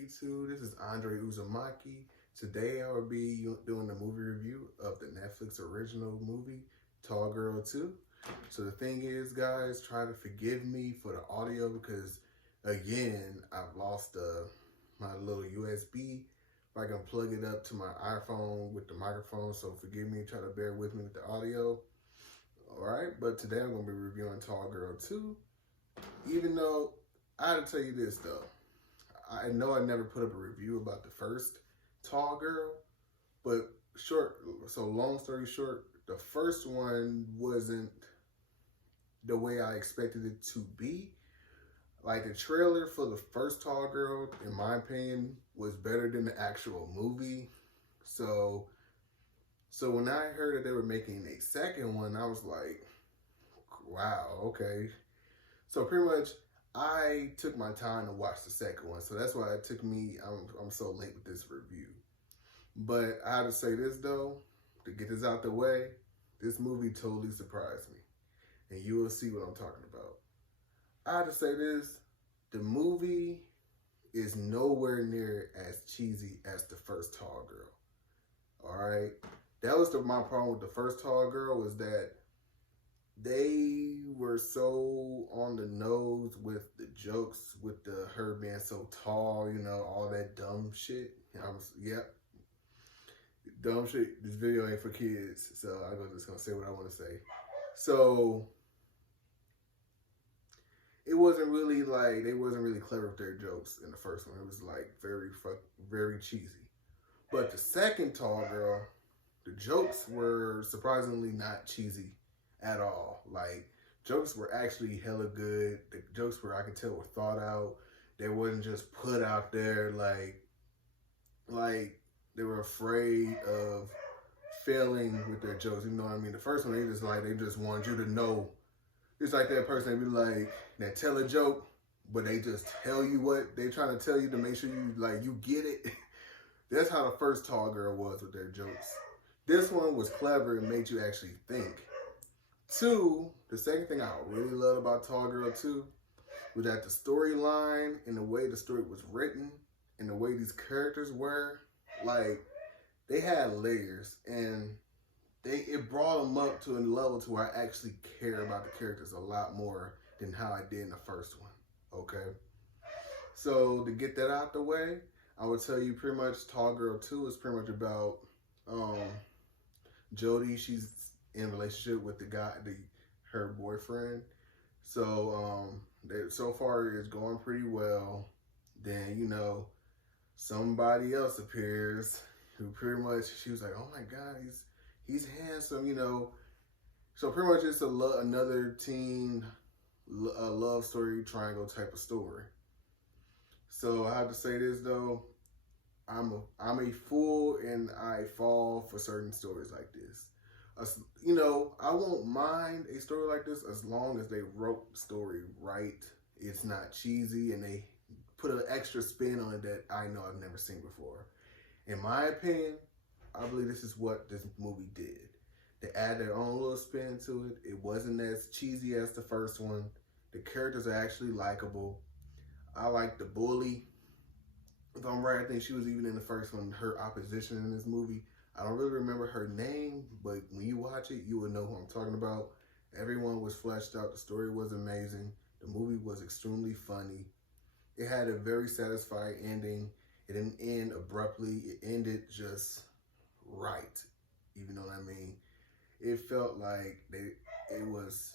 YouTube? This is Andre Uzumaki. Today I will be doing a movie review of the Netflix original movie, Tall Girl 2. So the thing is, guys, try to forgive me for the audio because, again, I've lost my little USB. If I can plug it up to my iPhone with the microphone, so forgive me, try to bear with me with the audio. Alright, but today I'm going to be reviewing Tall Girl 2. Even though, I had to tell you this though. I know I never put up a review about the first Tall Girl, but long story short, the first one wasn't the way I expected it to be. Like, the trailer for the first Tall Girl, in my opinion, was better than the actual movie. So when I heard that they were making a second one, I was like, wow, okay. So pretty much, I took my time to watch the second one. So that's why it took me, I'm so late with this review. But I have to say this though, to get this out the way, this movie totally surprised me. And you will see what I'm talking about. I have to say this, the movie is nowhere near as cheesy as the first Tall Girl. Alright? That was my problem with the first Tall Girl, was that they were so on the nose with the jokes, with her being so tall, all that dumb shit. Yep. Dumb shit. This video ain't for kids, so I'm just gonna say what I want to say. So it wasn't really like, they wasn't really clever with their jokes in the first one. It was like very cheesy. But the second Tall Girl, the jokes were surprisingly not cheesy at all. Like, jokes were actually hella good. The jokes were, I could tell, were thought out. They wasn't just put out there like they were afraid of failing with their jokes. You know what I mean? The first one, they just wanted you to know. It's like that person, they be like, they tell a joke, but they just tell you what they trying to tell you to make sure you get it. That's how the first Tall Girl was with their jokes. This one was clever and made you actually think. Two, the second thing I really love about Tall Girl 2 was that the storyline and the way the story was written and the way these characters were, like, they had layers, and it brought them up to a level to where I actually care about the characters a lot more than how I did in the first one, okay? So to get that out the way, I would tell you pretty much Tall Girl 2 is pretty much about Jody. She's in a relationship with her boyfriend. So so far it's going pretty well. Then, somebody else appears who pretty much, she was like, oh my God, he's handsome, So pretty much it's another teen love story triangle type of story. So I have to say this though, I'm a fool and I fall for certain stories like this. I won't mind a story like this as long as they wrote the story right. It's not cheesy and they put an extra spin on it that I know I've never seen before. In my opinion, I believe this is what this movie did. They add their own little spin to it. It wasn't as cheesy as the first one. The characters are actually likable. I like the bully. If I'm right, I think she was even in the first one, her opposition in this movie. I don't really remember her name, but when you watch it, you will know who I'm talking about. Everyone was fleshed out. The story was amazing. The movie was extremely funny. It had a very satisfying ending. It didn't end abruptly. It ended just right. You know what I mean? It felt like it was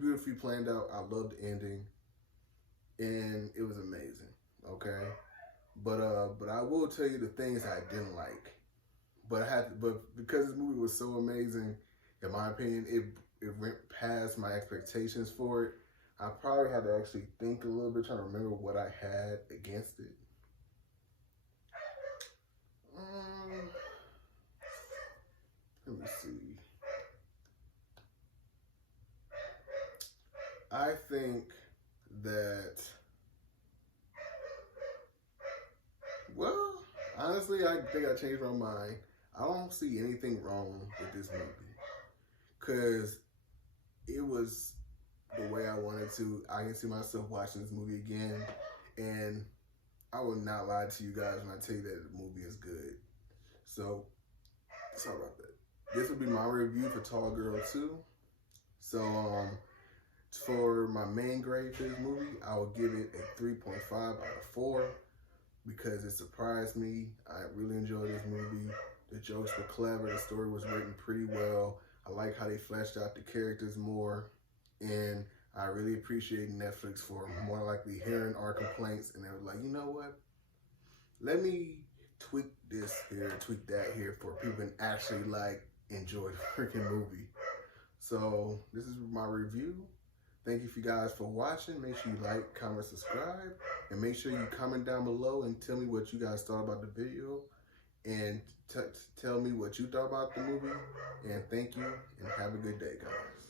beautifully planned out. I loved the ending, and it was amazing. Okay, but I will tell you the things I didn't like. But because this movie was so amazing, in my opinion, it went past my expectations for it. I probably had to actually think a little bit, trying to remember what I had against it. Let me see. I think that, well, honestly, I think I changed my mind. I don't see anything wrong with this movie because it was the way I wanted to. I can see myself watching this movie again, and I will not lie to you guys when I tell you that the movie is good. So, sorry about that. This will be my review for Tall Girl 2. So, for my main grade for this movie, I will give it a 3.5 out of 4 because it surprised me. I really enjoyed this movie. The jokes were clever. The story was written pretty well. I like how they fleshed out the characters more. And I really appreciate Netflix for more likely hearing our complaints. And they were like, you know what? Let me tweak this here, tweak that here for people to actually enjoy the freaking movie. So this is my review. Thank you for you guys for watching. Make sure you like, comment, subscribe, and make sure you comment down below and tell me what you guys thought about the video, and tell me what you thought about the movie. And thank you, and have a good day, guys.